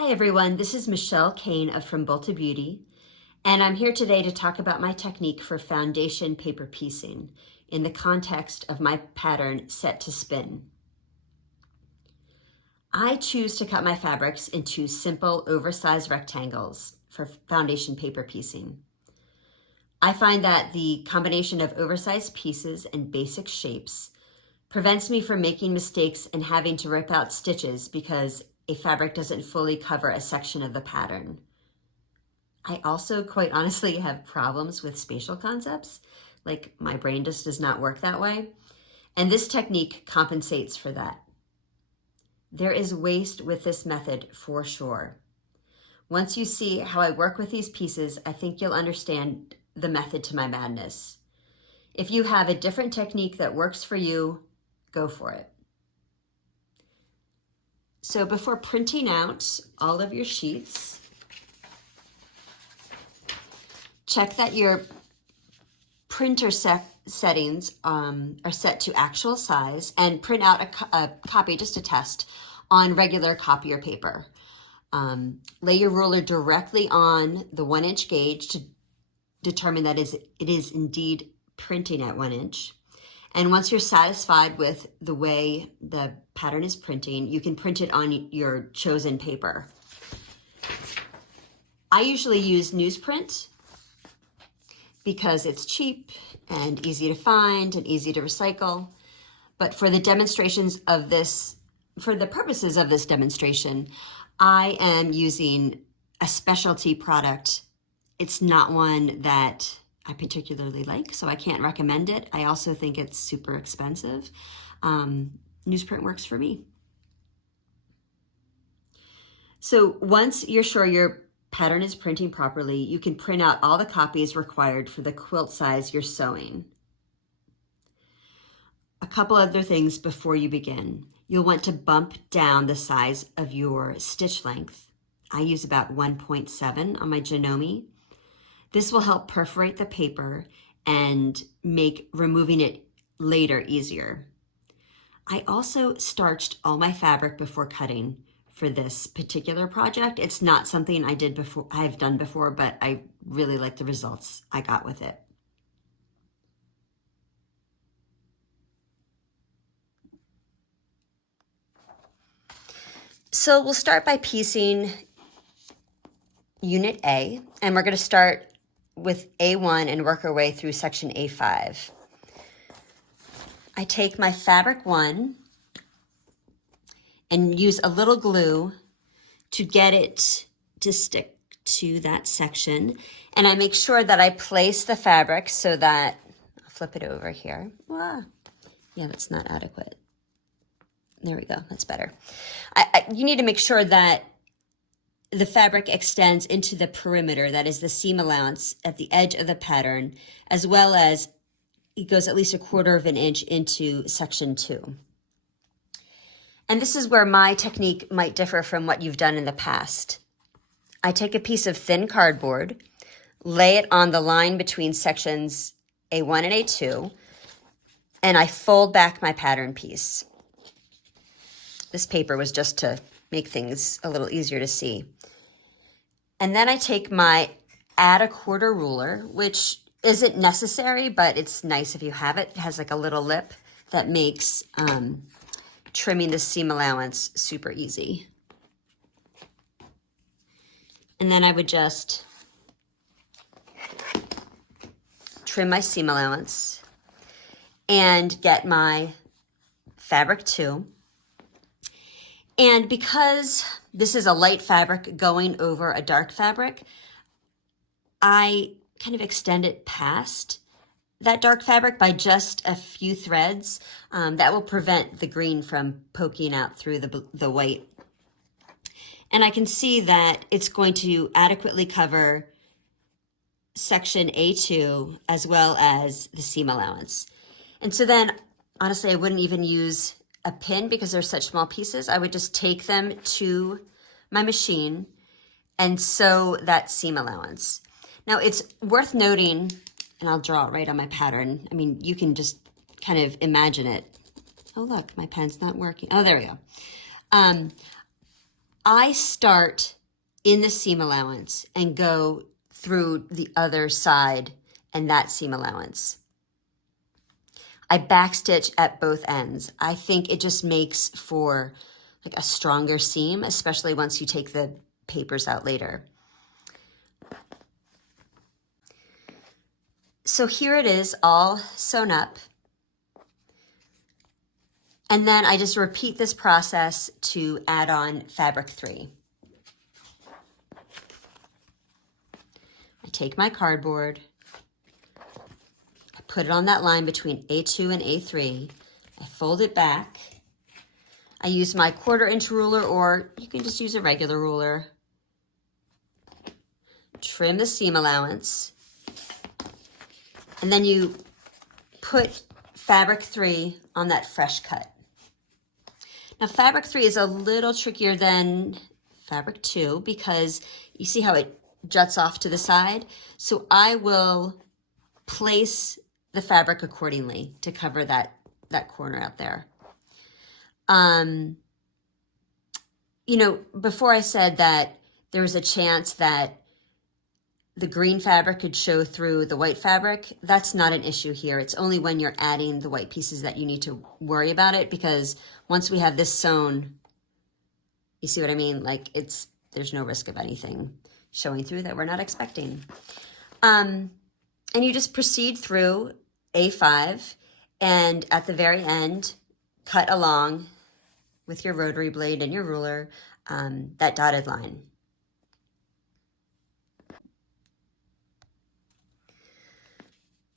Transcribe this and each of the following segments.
Hi everyone, this is Michelle Kane of From Bolta Beauty, and I'm here today to talk about my technique for foundation paper piecing in the context of my pattern Set to Spin. I choose to cut my fabrics into simple oversized rectangles for foundation paper piecing. I find that the combination of oversized pieces and basic shapes prevents me from making mistakes and having to rip out stitches because a fabric doesn't fully cover a section of the pattern. I also, quite honestly, have problems with spatial concepts. Like, my brain just does not work that way. And this technique compensates for that. There is waste with this method for sure. Once you see how I work with these pieces, I think you'll understand the method to my madness. If you have a different technique that works for you, go for it. So before printing out all of your sheets, check that your printer settings are set to actual size and print out a copy, just a test, on regular copier paper. Lay your ruler directly on the 1-inch gauge to determine that it is indeed printing at 1 inch. And once you're satisfied with the way the pattern is printing, you can print it on your chosen paper. I usually use newsprint because it's cheap and easy to find and easy to recycle. But for the demonstrations of this, for the purposes of this demonstration, I am using a specialty product. It's not one that I particularly like, so I can't recommend it. I also think it's super expensive. Newsprint works for me. So once you're sure your pattern is printing properly, you can print out all the copies required for the quilt size you're sewing. A couple other things before you begin. You'll want to bump down the size of your stitch length. I use about 1.7 on my Janome. This will help perforate the paper and make removing it later easier. I also starched all my fabric before cutting for this particular project. It's not something I've done before, but I really like the results I got with it. So we'll start by piecing Unit A, and we're going to start with A1 and work our way through section A5. I take my fabric 1 and use a little glue to get it to stick to that section. And I make sure that I place the fabric so that, I'll flip it over here. Ah, yeah, that's not adequate. There we go, that's better. You need to make sure that the fabric extends into the perimeter, that is the seam allowance at the edge of the pattern, as well as it goes at least 1/4 of an inch into section 2. And this is where my technique might differ from what you've done in the past. I take a piece of thin cardboard, lay it on the line between sections A1 and A2, and I fold back my pattern piece. This paper was just to make things a little easier to see. And then I take my add 1/4 ruler, which isn't necessary, but it's nice if you have it. It has like a little lip that makes trimming the seam allowance super easy. And then I would just trim my seam allowance and get my fabric 2. And because this is a light fabric going over a dark fabric, I kind of extend it past that dark fabric by just a few threads. That will prevent the green from poking out through the white. And I can see that it's going to adequately cover section A2 as well as the seam allowance. And so then, honestly, I wouldn't even use a pin because they're such small pieces. I would just take them to my machine and sew that seam allowance. Now it's worth noting, and I'll draw it right on my pattern. I mean, you can just kind of imagine it. Oh, look, my pen's not working. Oh, there we go. I start in the seam allowance and go through the other side and that seam allowance. I backstitch at both ends. I think it just makes for like a stronger seam, especially once you take the papers out later. So here it is all sewn up. And then I just repeat this process to add on fabric 3. I take my cardboard, I put it on that line between A2 and A3, I fold it back, I use my 1/4-inch ruler, or you can just use a regular ruler, trim the seam allowance, and then you put fabric 3 on that fresh cut. Now fabric 3 is a little trickier than fabric 2 because you see how it juts off to the side. So I will place the fabric accordingly to cover that corner out there. You know, before I said that there was a chance that the green fabric could show through the white fabric. That's not an issue here. It's only when you're adding the white pieces that you need to worry about it, because once we have this sewn, you see what I mean? Like there's no risk of anything showing through that we're not expecting. And you just proceed through A5 and at the very end, cut along with your rotary blade and your ruler, that dotted line.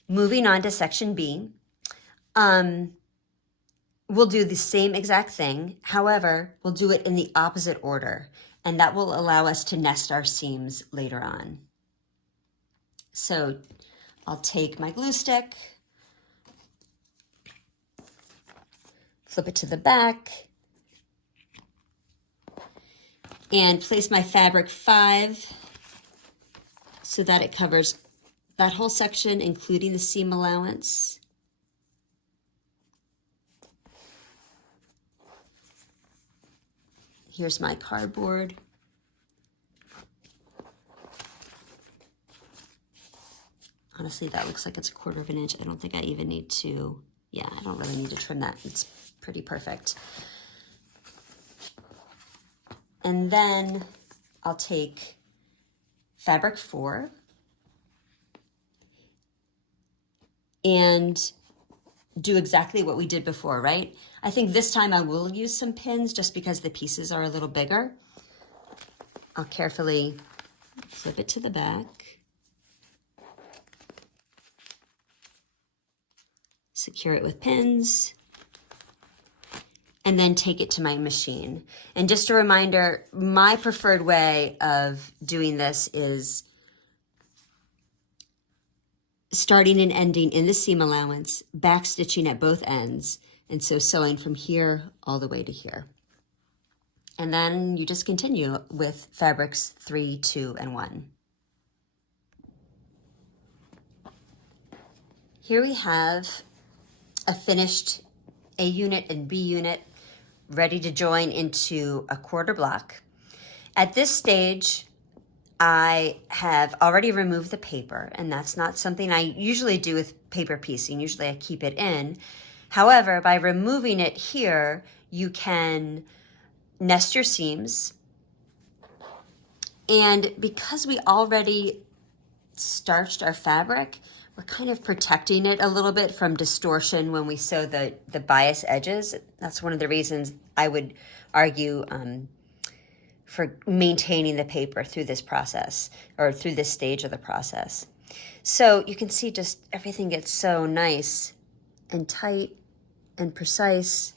Moving on to section B, we'll do the same exact thing. However, we'll do it in the opposite order, and that will allow us to nest our seams later on. So I'll take my glue stick, flip it to the back, and place my fabric 5 so that it covers that whole section, including the seam allowance. Here's my cardboard. Honestly, that looks like it's 1/4 inch. I don't think I even need to, yeah, I don't really need to trim that. It's pretty perfect. And then I'll take fabric 4 and do exactly what we did before, right? I think this time I will use some pins just because the pieces are a little bigger. I'll carefully flip it to the back, secure it with pins, and then take it to my machine. And just a reminder, my preferred way of doing this is starting and ending in the seam allowance, back stitching at both ends, and so sewing from here all the way to here. And then you just continue with fabrics 3, 2, and 1. Here we have a finished A unit and B unit ready to join into a 1/4 block. At this stage, I have already removed the paper, and that's not something I usually do with paper piecing. Usually I keep it in. However, by removing it here, you can nest your seams. And because we already starched our fabric, we're kind of protecting it a little bit from distortion when we sew the bias edges. That's one of the reasons I would argue for maintaining the paper through this process, or through this stage of the process. So you can see just everything gets so nice and tight and precise.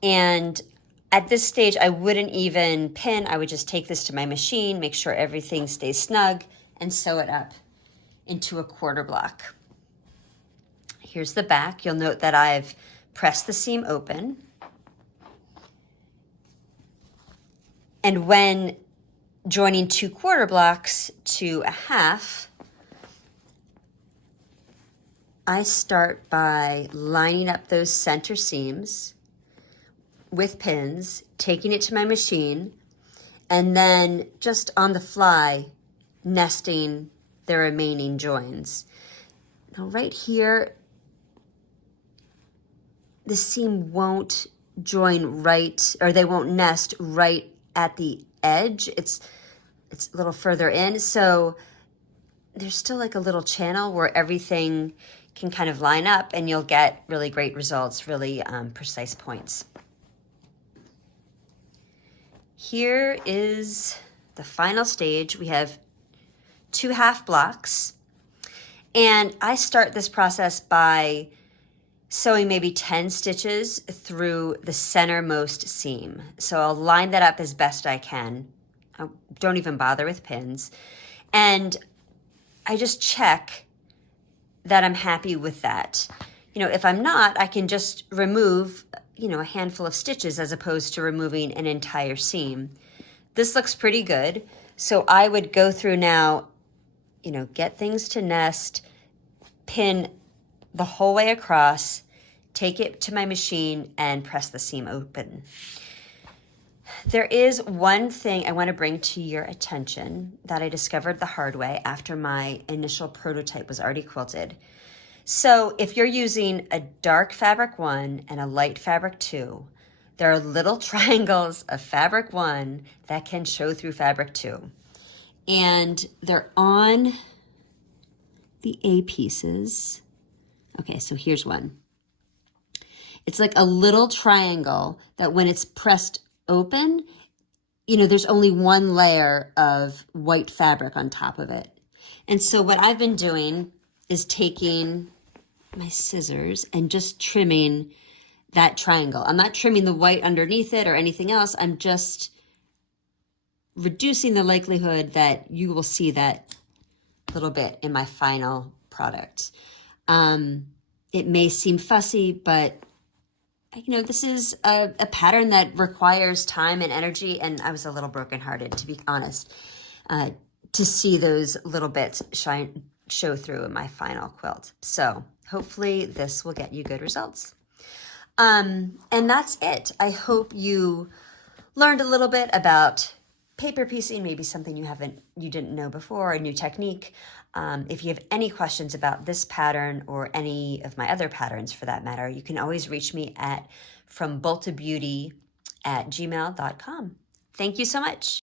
And at this stage, I wouldn't even pin. I would just take this to my machine, make sure everything stays snug, and sew it up into a 1/4 block. Here's the back. You'll note that I've pressed the seam open. And when joining 2 1/4 blocks to a 1/2, I start by lining up those center seams with pins, taking it to my machine, and then just on the fly, nesting the remaining joins. Now right here, the seam won't join right, or they won't nest right at the edge. It's a little further in, so there's still like a little channel where everything can kind of line up and you'll get really great results, really precise points. Here is the final stage. We have 2 half blocks, and I start this process by sewing maybe 10 stitches through the centermost seam. So I'll line that up as best I can. I don't even bother with pins. And I just check that I'm happy with that. You know, if I'm not, I can just remove, you know, a handful of stitches as opposed to removing an entire seam. This looks pretty good. So I would go through now, you know, get things to nest, pin the whole way across, take it to my machine, and press the seam open. There is one thing I want to bring to your attention that I discovered the hard way after my initial prototype was already quilted. So if you're using a dark fabric 1 and a light fabric 2, there are little triangles of fabric 1 that can show through fabric 2. And they're on the A pieces. Okay, so here's one. It's like a little triangle that when it's pressed open, you know, there's only one layer of white fabric on top of it. And so what I've been doing is taking my scissors and just trimming that triangle. I'm not trimming the white underneath it or anything else. I'm just reducing the likelihood that you will see that little bit in my final product. It may seem fussy, but you know, this is a pattern that requires time and energy, and I was a little brokenhearted, to be honest, to see those little bits show through in my final quilt. So hopefully this will get you good results. And that's it. I hope you learned a little bit about paper piecing, maybe something you didn't know before, a new technique. If you have any questions about this pattern or any of my other patterns for that matter, you can always reach me at fromboltabeauty@gmail.com. Thank you so much.